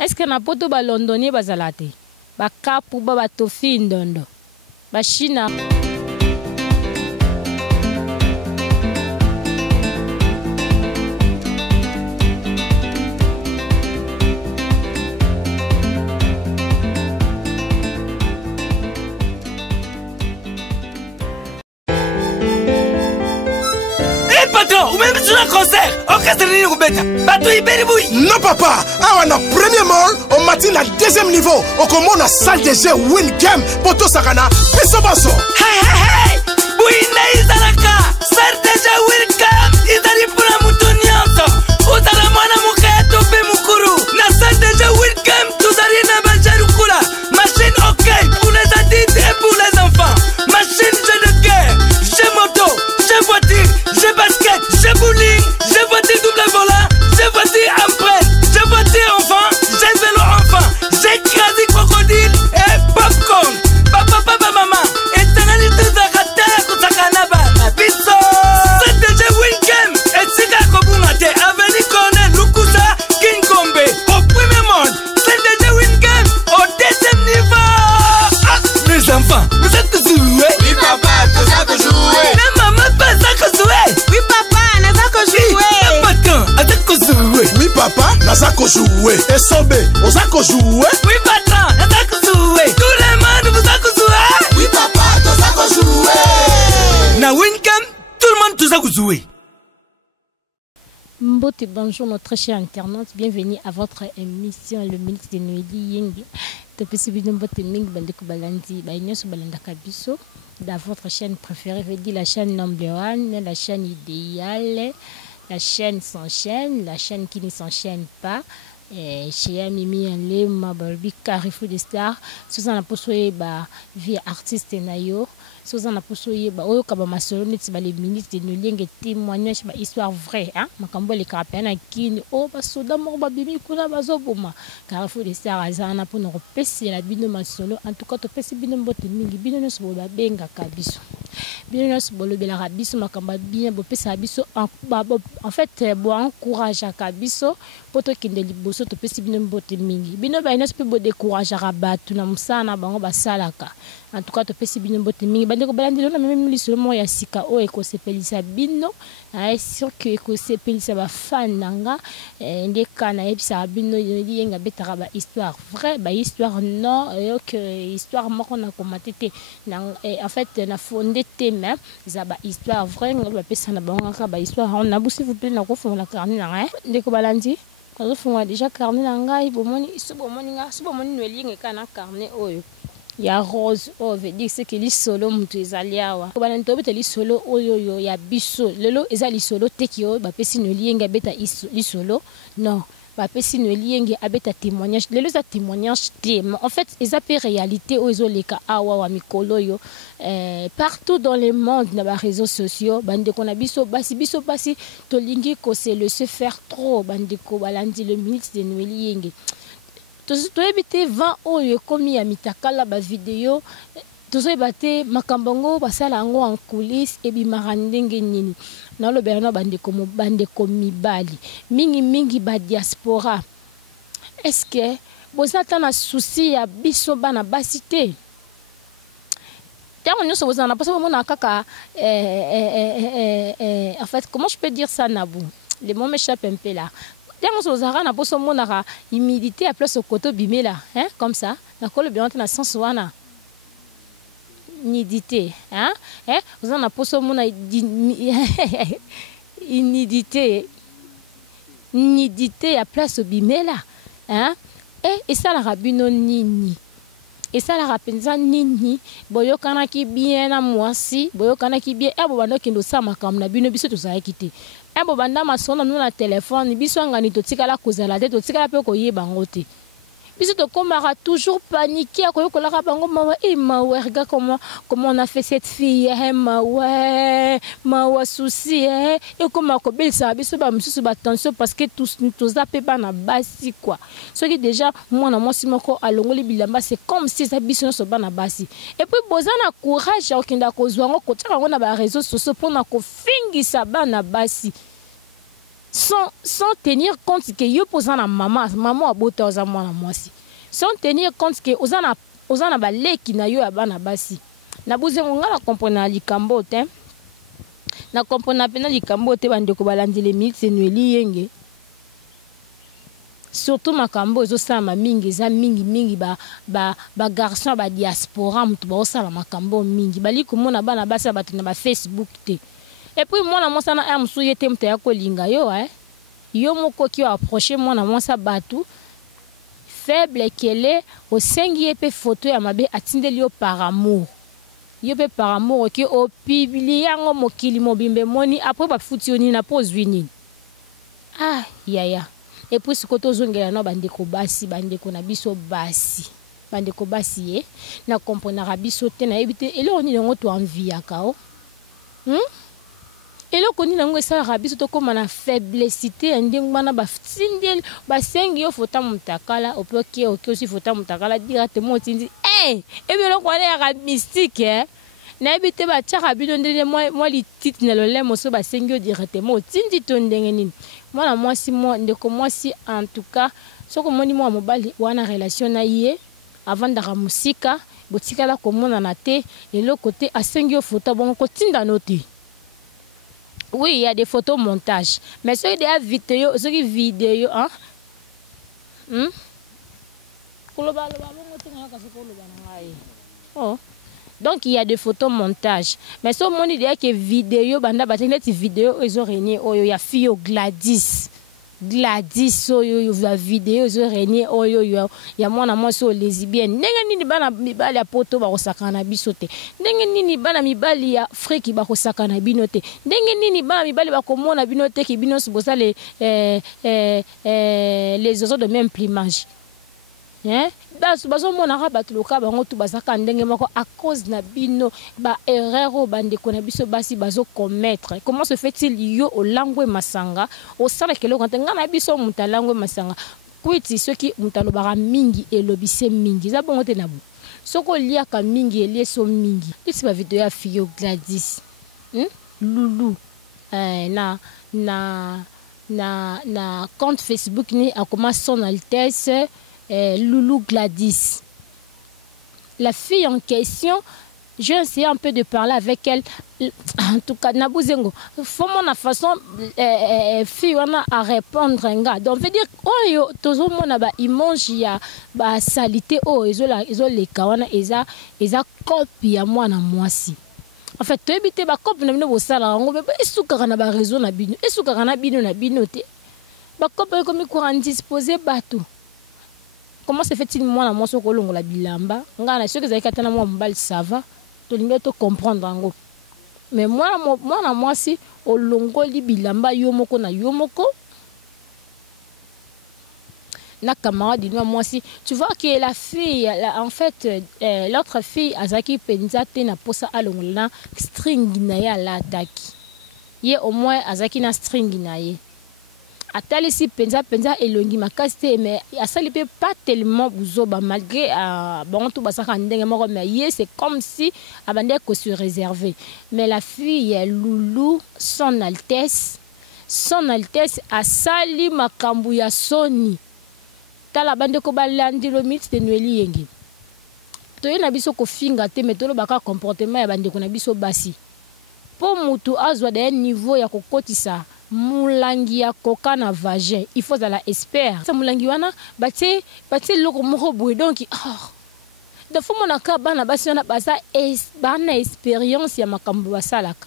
Est-ce que na poto ba londonien bazalate ba kapu ba tofi ndondo ba China. Ou même sur un concert, orchestre ni Roubeta, bateau Iberiboui. Non papa, on a premier mall, on matin à deuxième niveau, on commence la salle de jeu Win Game, Poto Sakana, Pesobaso. Hey hey hey, Bouina Izalaka, salle de jeu Win Game, Izali pour la moutoniante, Uzala Mwana Mukaya Tope Mukuru, la salle de jeu Win Game, Tuzali Nabajarukula, machine ok pour les adultes et pour les enfants, machine jeu de guerre, jeu moto, jeu voiture, jeu basket, jeu bowling, jeu voiture double volant, jeu voiture empreinte, jeu voiture enfant, jeu vélo enfant, jeu crasi crocodile et popcorn. Papa, papa, maman, et tenez tout ça à terre, tout ça canaba, biso. C'est déjà Win Game, et c'est qu'à Kobunate, Avenue Cornel, Lukusa, King Gombe, au premier monde. C'est déjà Win Game, au deuxième niveau. Ah, les enfants, vous êtes joués? Oui papa, tu as que jouer. Mais maman, pas ça que jouer. Oui papa, n'a pas que jouer. Patron, avec que jouer. Oui papa, Nazako jouer. Et Sobé, Ozako jouer. Oui patron, avec que jouer. Tout le monde vous a que jouer. Oui papa, Tozako jouer. Na Win Game, tout le monde vous a que jouer. Mbote, bonjour notre chers internautes, bienvenue à votre émission Le Minute de Noélie Yengi. Topesi bino mbote mingi bandeko balandi, ba nyoso balanda kabiso dans votre chaîne préférée, je dis la chaîne number 1, la chaîne idéale, la chaîne sans chaîne, la chaîne qui ne s'enchaîne pas. Chez Mimi Lema Barbie Carrefour des Stars, sous un apostoye ba vie artiste nayo. Sous un apostoye ba oyo kaba masolo neti ba les minutes de Noélie témoignage ba histoire vraie hein makambo le kapena kini o ba soda mo ba bimi kuna bazoboma Carrefour des Stars azana pour nous repasser la bino masolo en tout cas to pesi bino mbote mingi bino no so ba benga kabiso bino no so bolo bela kabiso makamba bien bo pesa biso en fait bo encourage kabiso poto kinde liboso to pesi bino mbote mingi bino ba ina so pe bo décourage rabatu na musana bango basalaka en tout cas to pesi bino mbote mingi bandeko balandi lona même lisolo mo ya sika o ekosepelisa bino sûr que ekosepelisa ba fan nanga ndeka na ebisa bino yenga betaka ba histoire vrai ba histoire non que histoire moko na komatete en fait na fondé thème za ba histoire vrai nga pesa na bango ka ba histoire on a s'il vous plaît na ko fonga carnet na ndeko balandi ko fonga déjà carnet na ngai bomoni subomoni nga subomoni Noélie ngeka na carnet oyo ya rose o veut dire c'est que li solo mutu ezaliawa ko bana ntobe te li solo oyo ya biso lelo ezali solo tekio ba pesi Noélie nga beta li solo non ba pesi Noélie nga abeta témoignage lelo za témoignage thème en fait eza pe réalité o ezoleka awa wa mikolo yo partout dans le monde na ba réseaux sociaux bande ko na biso basi to lingi ko se laisser faire trop bande ko balandi le minute de Noélie nga to ebite 20 oyo komi ya mitakala ba vidéo tozo ebate makambongo basala ngo en coulisses ebimaka ndenge nini na lo bena bande ko mibali mingi ba diaspora est-ce que bozata na souci ya biso bana basité tango nyoso bozana parce que mona kaka en fait comment je peux dire ça Nabou les mots m'échappent un peu là. Quand on a posé mon humidité à place au côté bimela, hein, comme ça, d'accord, le bien dans sens wana humidité, hein, vous en a posé mon humidité à place au bimela, hein, et ça la rabino nini. Et ça la rapenza nini boyo kana ki bien na mwasi boyo kana ki bien abo bando kindo sama kam na bino biso to sa ekité abo banda masona na téléphone biso ngani to tikala kozala te to tikala pe ko yeba ngote biso to komara toujours paniquer ko ko la bango mawa e mawa regarde comment on a fait cette fille mawa souci et comment ko belsa biso ba msusu ba tension parce que tous zappe ba na basi quoi ce qui déjà moi na mwasi moko alongoli bilamba c'est comme si ça biso so ba na basi et puis bozana courage ya kinda ko zwango ko tsaka ngona ba réseaux sociaux pour na ko fingisa ba na basi sans tenir compte que yo posa na maman abota oza mwana mwasi, sans tenir compte que oza na baleki na yo ya bana basi. Na buzengo nga na comprendre likambo te, na comprendre pena likambo te bandeko balandile minutes enueli yenge. Surtout makambo ezosala mingi eza mingi ba garçon ba diaspora mutu baosala makambo mingi bali komona bana basi bato na ba Facebook te. Et puis mwana mwasa na ya musu yete mutu ya kolinga yo yo moko ki approcher mwana mwasa batu faible kele osengi epe photo ya mabe atindeli yo par amour. Yo pe par amour ki o publier ngo mokili mobimbe moni après ba futi oni na pose wini. Ah yaya. Et puis sikoto zongela no bandeko basi bandeko na biso basi. Bandeko basi na comprendre biso te na ebite elo ni ngo to envie akao. Elo koni nango esa rabiso to koma na faiblesité ndenge bana ba tindel ba sengi yo fota mutakala opoke osi fota mutakala directement otindi ebelo kwa ya mystique na ebite ba tchaka bino ndenge moi li titre na lolé moso ba sengi yo directement otindi to ndenge nini mwana mwasi ndeko mwasi en tout cas soko moni mwa mobali wana relation na ye avant de musika botika la komona na te et le côté asengi yo fota bon ko tinda noté. Oui, il y a des photos montage. Mais ceux qui ont des vidéos, hein? Oh. Donc il y a des photos montage. Mais ce monde il y a que vidéo, banda batene ti vidéo ils ont régné oh il y a fille Gladys oyo la vidéo ils ont régné oh il y a mwana moi so lesbienne. Ndenge nini bana mibali ya poto ba kosakana bisote. Ndenge nini bana mibali ya friki ba kosakana binote. Ndenge nini bana mibali ba komona binote ki binos bosa les oiseaux de même plumage. Bazo mona rabat loka bango tu bazaka ndenge moko à cause na bino ba erreur bandeko na biso basi bazo commettre. Comment se fait-il yo o langwe masanga o sala kelo quand nga na biso mutalangwe masanga kwiti soki mutalobara mingi elobise mingi za bongo te na bu soko liaka mingi elieso mingi isi ba video ya Fio Gladys Loulou na compte Facebook ni a commencé son Altesse Loulou Gladys. La fille en question, j'ai essayé un peu de parler avec elle. En tout cas, Nabouzengo, faut mon façon fille à répondre. Donc, veut dire, oh yo, tout le monde a il mange ya ba salité oh ils ont les kawana ils a copie à moi na moi si. En fait, tu habites ba copie na bino bosala ngo be esukaka na ba réseau na bino, esukaka na bino te. Ba copie comme ko indisposé bateau. Comment se fait-il moi na moso ko longola bilamba ngana ceux que zakata na moi mbali ça va to linga to comprendre ngo mais moi na moi si o longoli bilamba yo moko na yo moko na camarade de moi si tu vois que la fille en fait l'autre fille azaki penza te na posa alongola string na ya la attaque ye au moins azaki na string na ye atali si penza elongi makasi mais asali pe pas tellement buzoba malgré bon tout basaka ndenge moko mais ye c'est comme si abande ko se réserver mais la fille Loulou son altesse asali makambu ya soni tala bande ko balandi lo mix de nueli yengi to yena biso ko finga te mais to lo baka comportement ya bande ko na biso basi po mutu azwa de niveau ya kokotisa mulangi ya koka na vagin il faut la espère ça mulangi wana bati loko moko boy donc de fois mon aka bana basi na basa bana expérience ya makambo basalaka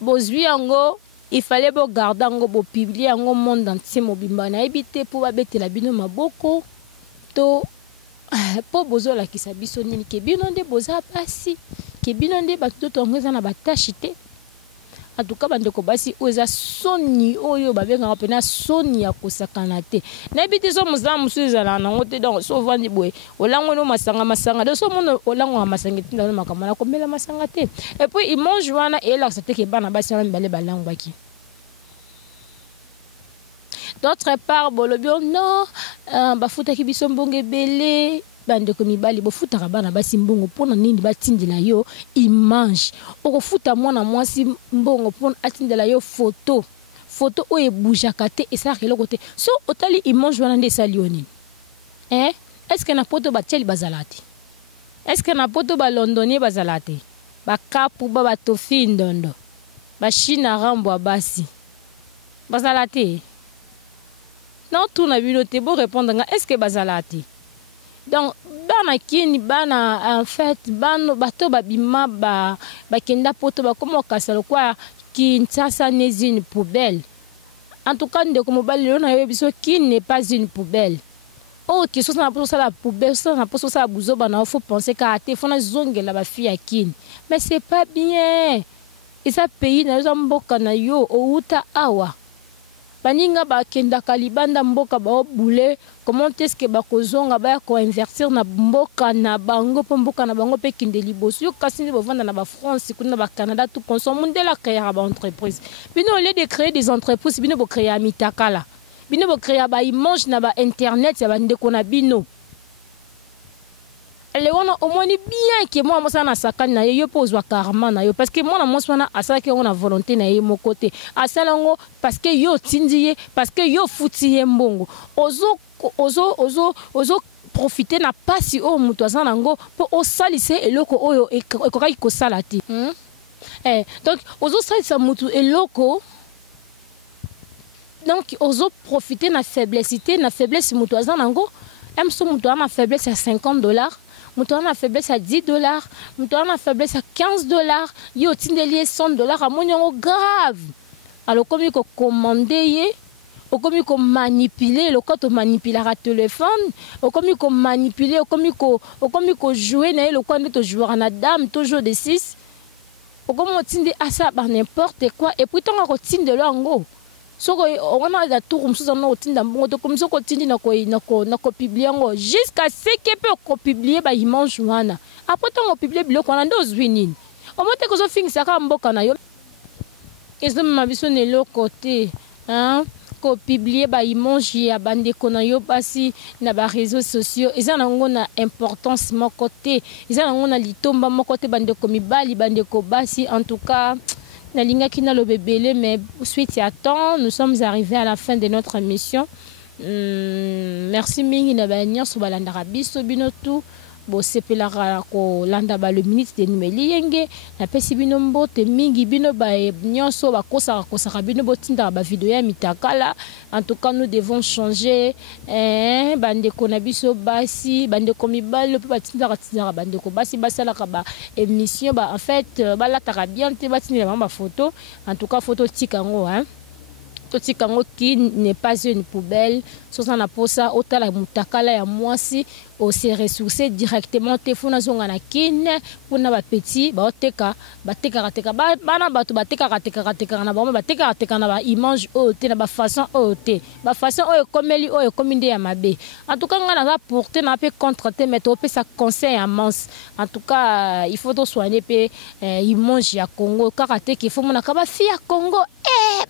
bozwi yango il fallait bo garder yango bo publier yango monde entier mobimba na ebité pour babetela bino maboko to po bozola kisa biso nini ke bino nde boza basi ke bino nde bato to ngeza na batashi te. En tout cas bandeko basi oza soni oyo babenga pena soni ya kosakana te na ebite so muza musuza na ngo te donc so vandi boy olango no masanga de so mono olango na masanga te na makamala ko mela masanga te et puis il mange wana et là c'était que bana basi na mbale balango baki. D'autre part bolobio non bafuta ki biso mbonge belé bande ko mibali bo futaka bana basi mbongo pona nini batindela yo image oko futa mwana mwasi mbongo pona atindela yo photo oye boujaka te esa keloko te so otali image wana nde esali yo nini est-ce que na poto batieli bazala te est-ce que na poto balondonier bazala te bakapu batofi ndondo bashina rambo basi bazala te non tout na bino te bo répondre nga est-ce que bazala te donc bana kini bana en fait bano bato babima bakenda poto bakoma kasalo kwa Kinshasa n'est une poubelle en tout cas ndeko mobali lelo na yo biso qui n'est pas une poubelle oh qui sont na poso la poubelle sont na poso sa buzoba na faut penser ka te fona zongela ba fille kini mais c'est pas bien et ça pays na yo mboka na yo outa awa baninga bakenda kalibanda mboka ba boule comment est-ce que bakozonga ba ko invertir na mboka na bango po mboka na bango pe kinde liboso yo kasi bo vanda na ba France kuna ba Canada tout consomme ndela créer ba entreprise bino au lieu de créer des entreprises bino bo créer mitakala bino bo créer ba image na ba internet ya bande ko na bino elle on au moins bien que moi ça na sakana na yo pozwa karma na yo parce que moi na moi swana asala ke on a volonté na yo mon côté asala ngo parce que yo tindiye parce que yo futiye mbongo ozo profiter na pasi o mutu azana ngo po o salise eloko oyo ekokaki ko salati donc ozo salisa mutu eloko donc ozo profiter na faiblesse mutu azana ngo emso mutu ana faiblesse à $50 mutu ana faiblesse à $10 mutu ana faiblesse à $15 yo tindeli $100 amoni ngo grave alors comme ko commander ye okomi ko manipuler le quand on manipuler à téléphone okomi ko manipuler okomi ko jouer na le quand to jouer na dame toujours de 6 okomi tindi asa ba n'importe quoi et puis tant ko tinde lango soko on a la tour msuza na otinda mbongo to comme soko tindi na ko publier ngo jusqu'à ce que peut ko publier ba image wana après tant ko publier biloko na ndo zwinini o mote ko zo fingisa ka mboka na yo ezo mabiso ne lo côté hein ko publier ba image ya bande kona yo basi na ba réseaux sociaux eza na ngona importance mon côté eza na ngona litomba mon côté bande ko mibali bande ko basi en tout cas na linga kina lo bebele mais suite à temps nous sommes arrivés à la fin de notre émission merci mingi na ba nyonso balandaka biso binotu bo sepelara ko landa ba le ministre de numeli yenge na pesi bino mbote mingi bino ba nyonso ba kosaka bino botinda ba vidéo ya mitakala en tout cas nous devons changer bande ko na biso basi bande ko mibalo pe batinda bande ko basi basala ka ba émission ba en fait ba la taka bien te batinda ba photo en tout cas photo tikango Totikango qui n'est pas une poubelle, sur sa naposa, otala mutakala ya mwasi, o se ressourcer directement te funa zonga na kin, puna ba petit, ba oteka, ba teka bana batu ba teka na ba teka na ba image o te na ba façon o te, ba façon o komeli o kominde ya mabe. En tout cas ngana za porter na pe contre te mettre o pe sa conseil à manse. En tout cas, il faut to soigner pe image ya Congo, karaté qu'il faut mona ka ba fi ya Congo.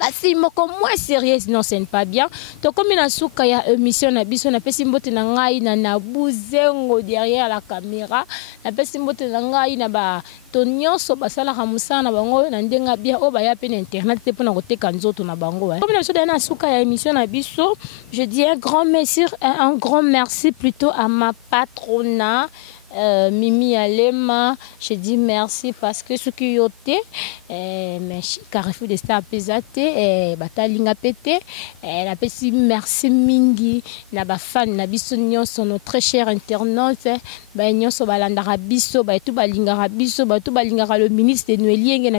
Basi moko moins sérieuse non c'est pas bien to comme na suka ya émission na biso na pesi mbote na ngai na buzengo derrière la caméra na pesi mbote na ngai na ba to nyonso basala ka musana bango na ndenga bien o ba ya pe na internet te pona koteka nzoto na bango comme na so na suka ya émission na biso je dis un grand merci plutôt à ma patronat Mimi Alema, je dis merci parce que ce qui yote mais Carrefour de Star pesate batalinga pété la petit merci mingi na ba fan na biso nyonso no très cher internaute ba nyonso balanda biso ba tout balinga biso ba tout balinga le ministre de Noélienge